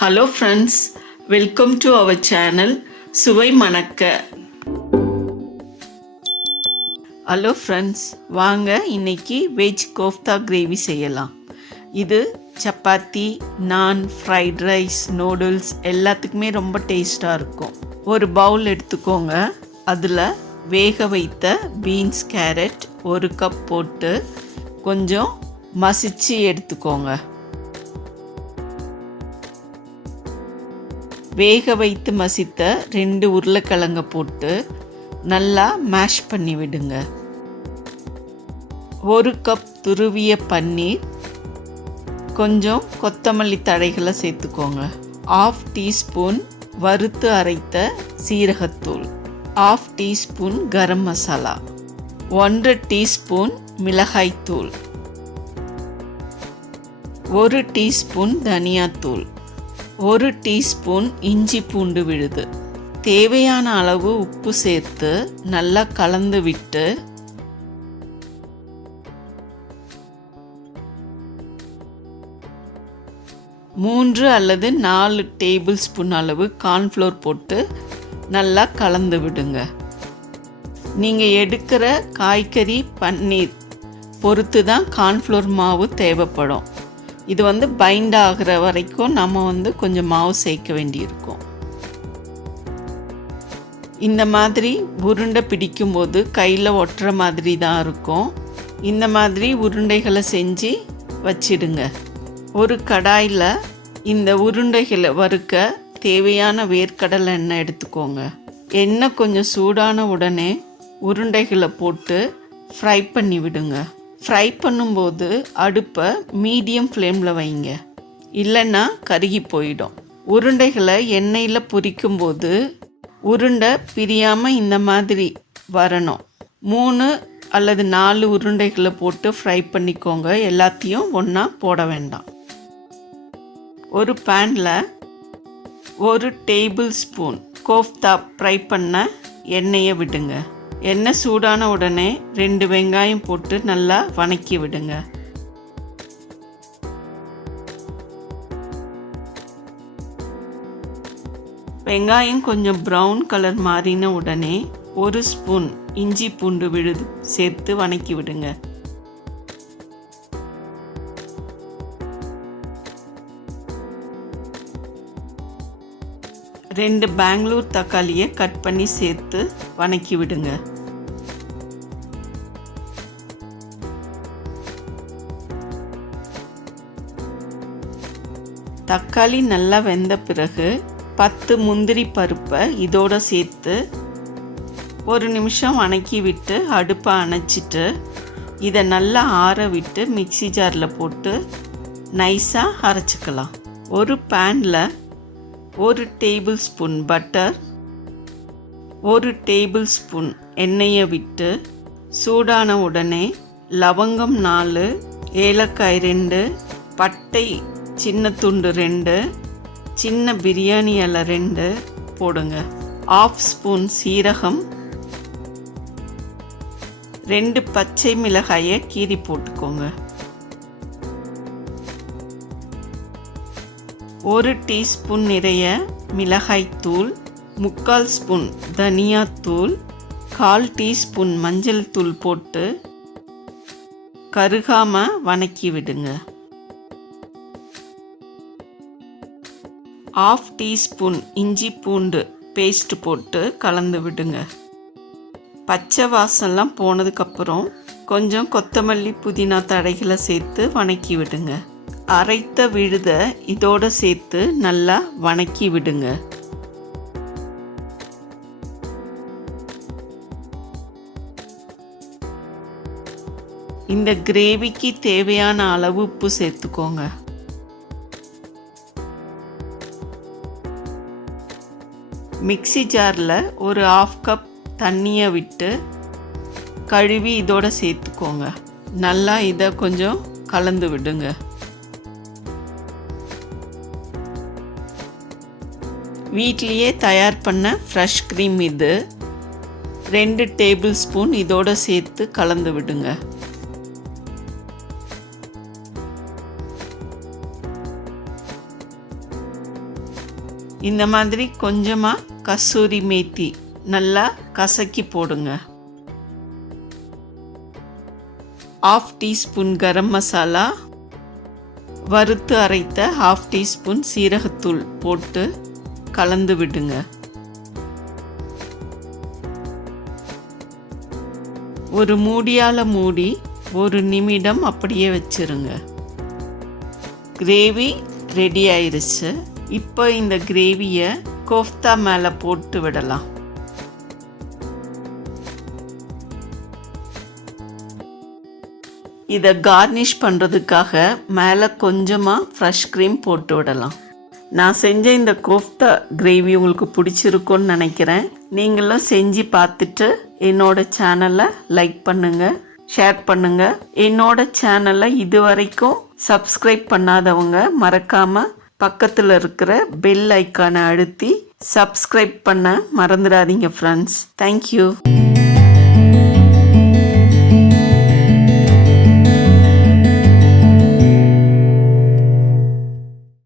Hello friends welcome to our channel சுவை மணக்க hello friends வாங்க இன்னைக்கு வெஜ் கோஃப்தா கிரேவி செய்யலாம். இது சப்பாத்தி நான் ஃப்ரைட் ரைஸ் நூடுல்ஸ் எல்லாத்துக்குமே ரொம்ப டேஸ்ட்டாக இருக்கும். ஒரு பவுல் எடுத்துக்கோங்க. அதில் வேக வைத்த பீன்ஸ் கேரட் ஒரு கப் போட்டு கொஞ்சம் மசிச்சு எடுத்துக்கோங்க. வேக வைத்து மசித்த ரெண்டு உருளைக்கிழங்க போட்டு நல்லா மேஷ் பண்ணி விடுங்க. ஒரு கப் துருவிய பன்னீர் கொஞ்சம் கொத்தமல்லி தழைகளை சேர்த்துக்கோங்க. ஆஃப் டீஸ்பூன் வறுத்து அரைத்த சீரகத்தூள் ஆஃப் டீஸ்பூன் கரம் மசாலா ஒன்றரை டீஸ்பூன் மிளகாய்த்தூள் ஒரு டீஸ்பூன் தனியாத்தூள். ஒரு டீஸ்பூன் இஞ்சி பூண்டு விழுது. தேவையான அளவு உப்பு சேர்த்து நல்லா கலந்து விட்டு மூன்று அல்லது நாலு டேபிள் ஸ்பூன் அளவு கார்ன்ஃப்ளோர் போட்டு நல்லா கலந்து விடுங்க. நீங்கள் எடுக்கிற காய்கறி பன்னீர் பொறுத்து தான் கார்ன்ஃப்ளோர் மாவு தேவைப்படும். இது வந்து பைண்ட் ஆகிற வரைக்கும் நம்ம வந்து கொஞ்சம் மாவு சேர்க்க வேண்டியிருக்கும். இந்த மாதிரி உருண்டை பிடிக்கும்போது கையில் ஒட்டுற மாதிரி தான் இருக்கும். இந்த மாதிரி உருண்டைகளை செஞ்சு வச்சிடுங்க. ஒரு கடாயில் இந்த உருண்டைகளை வறுக்க தேவையான வேர்க்கடலை எண்ணெய் எடுத்துக்கோங்க. எண்ணெய் கொஞ்சம் சூடான உடனே உருண்டைகளை போட்டு ஃப்ரை பண்ணி விடுங்க. ஃப்ரை பண்ணும்போது அடுப்பை மீடியம் ஃப்ளேமில் வைங்க. இல்லைன்னா கருகி போயிடும். உருண்டைகளை எண்ணெயில் பொரிக்கும்போது உருண்டை பிரியாமல் இந்த மாதிரி வரணும். மூணு அல்லது நாலு உருண்டைகளை போட்டு ஃப்ரை பண்ணிக்கோங்க. எல்லாத்தையும் ஒன்றா போட வேண்டாம். ஒரு பேனில் ஒரு டேபிள் ஸ்பூன் கோஃப்தா ஃப்ரை பண்ண எண்ணெயை விடுங்க. எண்ணெய் சூடான உடனே ரெண்டு வெங்காயம் போட்டு நல்லா வணக்கி விடுங்க. வெங்காயம் கொஞ்சம் ப்ரௌன் கலர் மாறின உடனே ஒரு ஸ்பூன் இஞ்சி பூண்டு விழுது சேர்த்து வணக்கி விடுங்க. ரெண்டு பெங்களூர் தக்காளியை கட் பண்ணி சேர்த்து வணக்கி விடுங்க. தக்காளி நல்லா வெந்த பிறகு பத்து முந்திரி பருப்பை இதோட சேர்த்து ஒரு நிமிஷம் வணக்கி விட்டு அடுப்பை அணைச்சிட்டு இதை நல்லா ஆற விட்டு மிக்சி ஜாரில் போட்டு நைஸாக அரைச்சிக்கலாம். ஒரு பேனில் ஒரு டேபிள் ஸ்பூன் பட்டர் ஒரு டேபிள் ஸ்பூன் எண்ணெயை விட்டு சூடான உடனே லவங்கம் நாலு ஏலக்காய் ரெண்டு பட்டை சின்ன துண்டு ரெண்டு சின்ன பிரியாணி அலை ரெண்டு போடுங்க. ஆஃப் ஸ்பூன் சீரகம் ரெண்டு பச்சை மிளகாயை கீறி போட்டுக்கோங்க. ஒரு டீஸ்பூன் நிறைய மிளகாய்த்தூள் முக்கால் ஸ்பூன் தனியாத்தூள் கால் டீஸ்பூன் மஞ்சள் தூள் போட்டு கருகாமல் வணக்கி விடுங்க. ஆஃப் டீஸ்பூன் இஞ்சி பூண்டு பேஸ்ட் போட்டு கலந்து விடுங்க. பச்சை வாசம்லாம் போனதுக்கப்புறம் கொஞ்சம் கொத்தமல்லி புதினா தடைகளை சேர்த்து வணக்கி விடுங்க. அரைத்த விழுத இதோட சேர்த்து நல்லா வணக்கி விடுங்க. இந்த கிரேவிக்கு தேவையான அளவு உப்பு சேர்த்துக்கோங்க. மிக்சி ஜாரில் ஒரு ஆஃப் கப் தண்ணியை விட்டு கழுவி இதோட சேர்த்துக்கோங்க. நல்லா இதை கொஞ்சம் கலந்து விடுங்க. வீட்லேயே தயார் பண்ண ஃப்ரெஷ் க்ரீம் இது. ரெண்டு டேபிள் ஸ்பூன் இதோட சேர்த்து கலந்து விடுங்க. இந்த மாதிரி கொஞ்சமாக கஸ்தூரி மேத்தி நல்லா கசக்கி போடுங்க. ஆஃப் டீஸ்பூன் கரம் மசாலா வறுத்து அரைத்த ஹாஃப் டீஸ்பூன் சீரகத்தூள் போட்டு கலந்து விடுங்க. ஒரு மூடியால் மூடி ஒரு நிமிடம் அப்படியே வச்சுருங்க. கிரேவி ரெடி ஆயிருச்சு. இப்போ இந்த கிரேவியை கோஃப்தா மேலே போட்டு விடலாம். இதை கார்னிஷ் பண்ணுறதுக்காக மேலே கொஞ்சமாக ஃப்ரெஷ் க்ரீம் போட்டு விடலாம். நான் செஞ்ச இந்த கோஃப்தா கிரேவி உங்களுக்கு பிடிச்சிருக்கும்னு நினைக்கிறேன். நீங்களும் செஞ்சு பார்த்துட்டு என்னோட சேனலை லைக் பண்ணுங்கள் ஷேர் பண்ணுங்கள் என்னோட சேனலை இது வரைக்கும் சப்ஸ்கிரைப் பண்ணாதவங்க மறக்காமல் பக்கத்தில் இருக்கிற பெல் ஐக்கானை அழுத்தி சப்ஸ்கிரைப் பண்ண மறந்துடாதீங்க ஃப்ரெண்ட்ஸ் தேங்க்யூ